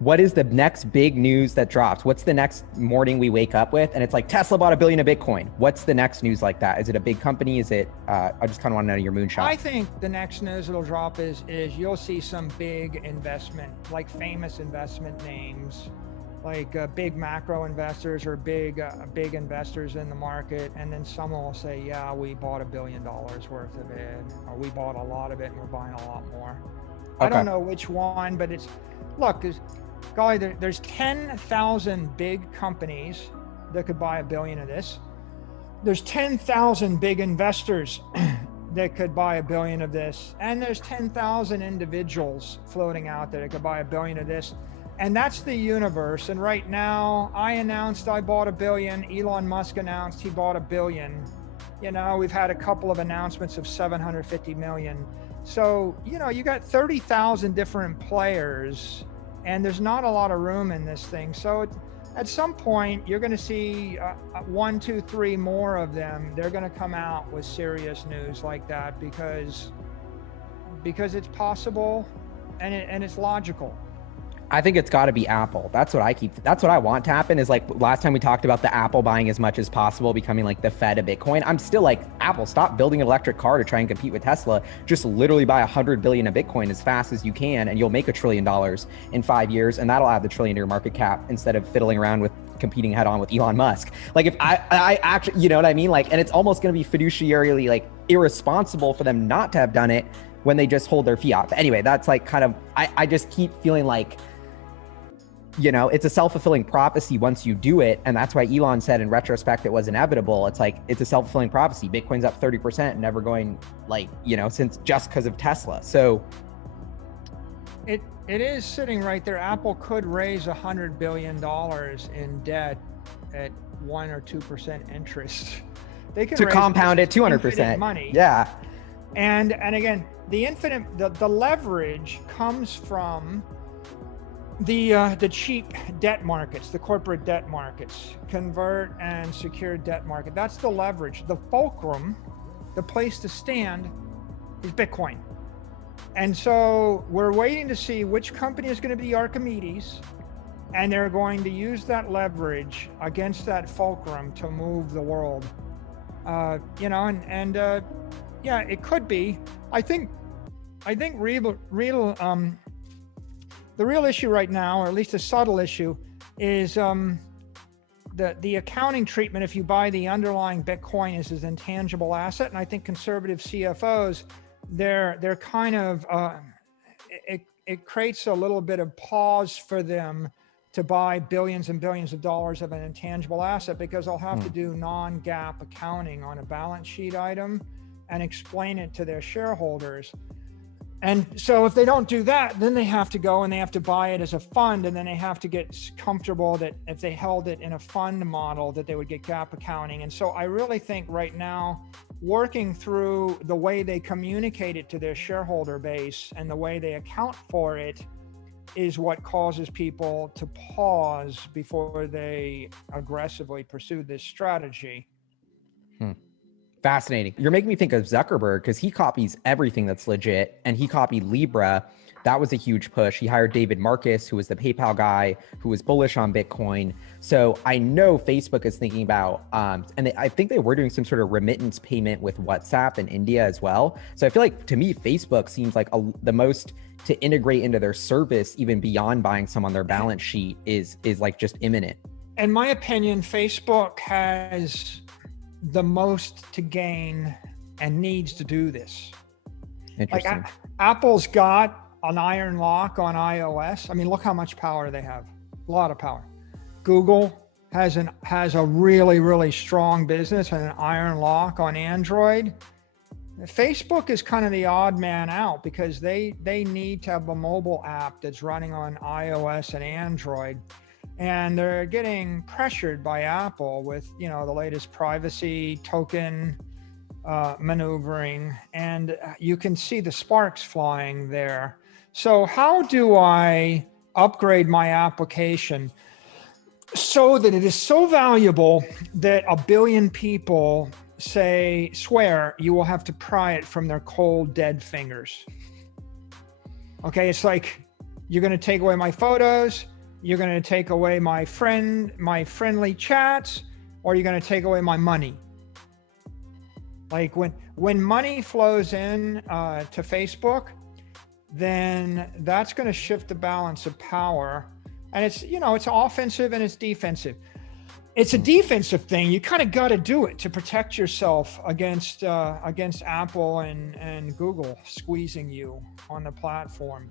what is the next big news that drops? What's the next morning we wake up with? And it's like Tesla bought $1 billion of Bitcoin. What's the next news like that? Is it a big company? Is it, I just kind of want to know your moonshot. I think the next news that'll drop is you'll see some big investment, like famous investment names, like big macro investors or big investors in the market. And then someone will say, yeah, we bought $1 billion worth of it, or we bought a lot of it and we're buying a lot more. Okay. I don't know which one, but it's, look, golly, there's 10,000 big companies that could buy $1 billion of this. There's 10,000 big investors that could buy $1 billion of this. And there's 10,000 individuals floating out there that could buy $1 billion of this. And that's the universe. And right now, I announced I bought $1 billion. Elon Musk announced he bought $1 billion. You know, we've had a couple of announcements of 750 million. So, you know, you got 30,000 different players, and there's not a lot of room in this thing. So at some point, you're going to see 1, 2, 3 more of them. They're going to come out with serious news like that because it's possible and it's logical. I think it's got to be Apple. That's what I want to happen. Is like last time we talked about the Apple buying as much as possible, becoming like the Fed of Bitcoin. I'm still like, Apple, stop building an electric car to try and compete with Tesla. Just literally buy 100 billion of Bitcoin as fast as you can, and you'll make $1 trillion in 5 years, and that'll add the trillion to your market cap instead of fiddling around with competing head on with Elon Musk. Like if I actually, you know what I mean? Like, and it's almost going to be fiduciarily like irresponsible for them not to have done it when they just hold their fiat. But anyway, that's like kind of, I just keep feeling like, you know, it's a self-fulfilling prophecy once you do it. And that's why Elon said in retrospect, it was inevitable. It's like, it's a self-fulfilling prophecy. Bitcoin's up 30%, never going like, you know, since just because of Tesla. So it is sitting right there. Apple could raise $100 billion in debt at 1 or 2% interest. They can to compound it 200% money. Yeah. And again, the leverage comes from the cheap debt markets, the corporate debt markets, convert and secure debt market. That's the leverage. The fulcrum, the place to stand, is Bitcoin. And so we're waiting to see which company is going to be Archimedes, and they're going to use that leverage against that fulcrum to move the world. You know, yeah, it could be. I think the real issue right now, or at least a subtle issue, is the accounting treatment. If you buy the underlying Bitcoin as an intangible asset, and I think conservative CFOs, they're kind of it creates a little bit of pause for them to buy billions and billions of dollars of an intangible asset, because they'll have to do non-GAAP accounting on a balance sheet item and explain it to their shareholders. And so if they don't do that, then they have to go and they have to buy it as a fund, and then they have to get comfortable that if they held it in a fund model, that they would get GAAP accounting. And so I really think right now, working through the way they communicate it to their shareholder base and the way they account for it is what causes people to pause before they aggressively pursue this strategy. Fascinating. You're making me think of Zuckerberg, because he copies everything that's legit, and he copied Libra. That was a huge push. He hired David Marcus, who was the PayPal guy, who was bullish on Bitcoin. So I know Facebook is thinking about, I think they were doing some sort of remittance payment with WhatsApp in India as well. So I feel like, to me, Facebook seems like the most to integrate into their service, even beyond buying some on their balance sheet, is like just imminent. In my opinion, Facebook has the most to gain and needs to do this. Interesting. Like Apple's got an iron lock on iOS. I mean, look how much power they have. A lot of power. Google has a really, really strong business and an iron lock on Android. Facebook is kind of the odd man out, because they need to have a mobile app that's running on iOS and Android. And they're getting pressured by Apple with, you know, the latest privacy token maneuvering, and you can see the sparks flying there. So how do I upgrade my application so that it is so valuable that 1 billion people swear you will have to pry it from their cold, dead fingers? Okay, it's like, You're going to take away my photos. You're going to take away my friendly chats, or you're going to take away my money. Like when money flows in to Facebook, then that's going to shift the balance of power. And it's, you know, it's offensive and it's defensive. It's a defensive thing. You kind of got to do it to protect yourself against Apple and Google squeezing you on the platform.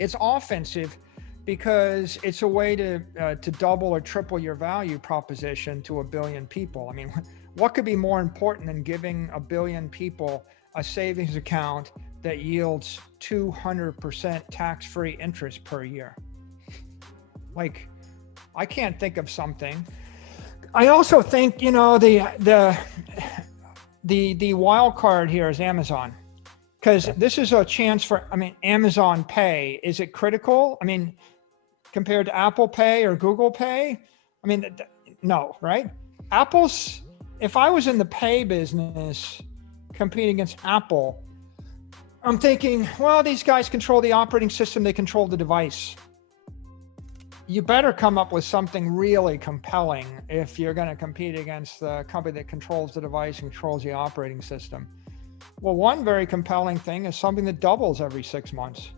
It's offensive because it's a way to double or triple your value proposition to 1 billion people. I mean, what could be more important than giving 1 billion people a savings account that yields 200% tax-free interest per year? Like, I can't think of something. I also think, you know, the wild card here is Amazon, because this is a chance for, I mean, Amazon Pay, is it critical? I mean, compared to Apple Pay or Google Pay? I mean, no, right? Apple's, if I was in the pay business competing against Apple, I'm thinking, well, these guys control the operating system, they control the device. You better come up with something really compelling if you're going to compete against the company that controls the device and controls the operating system. Well, one very compelling thing is something that doubles every 6 months.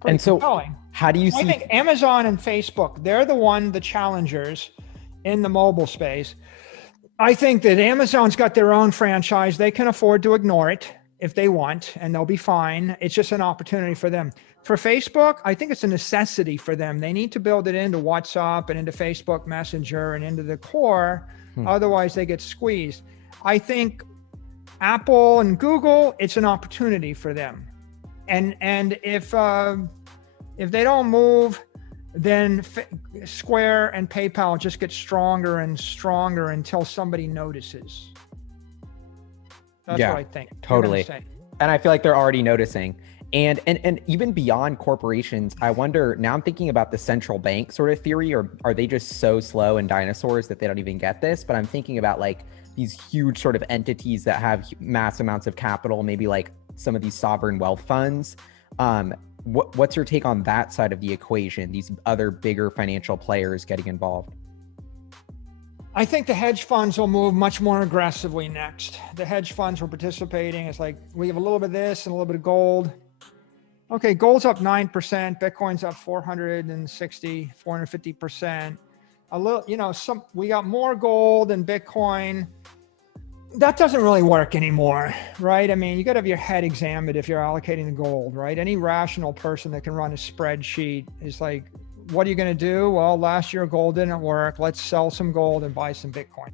Pretty and so compelling. How do you see? I think Amazon and Facebook, they're the challengers in the mobile space. I think that Amazon's got their own franchise. They can afford to ignore it if they want, and they'll be fine. It's just an opportunity for them. For Facebook, I think it's a necessity for them. They need to build it into WhatsApp and into Facebook Messenger and into the core. Otherwise, they get squeezed. I think Apple and Google, it's an opportunity for them. And if they don't move, then Square and PayPal just get stronger and stronger until somebody notices. That's what I think. Totally. And I feel like they're already noticing. And even beyond corporations, I wonder, now I'm thinking about the central bank sort of theory, or are they just so slow and dinosaurs that they don't even get this? But I'm thinking about like these huge sort of entities that have mass amounts of capital, maybe like some of these sovereign wealth funds. What's your take on that side of the equation, these other bigger financial players getting involved? I think the hedge funds will move much more aggressively next. The hedge funds were participating. It's like, we have a little bit of this and a little bit of gold. Okay, gold's up 9%, Bitcoin's up 450%. A little, you know, we got more gold and Bitcoin. That doesn't really work anymore, right? I mean, you got to have your head examined if you're allocating the gold, right? Any rational person that can run a spreadsheet is like, what are you going to do? Well, last year gold didn't work. Let's sell some gold and buy some Bitcoin.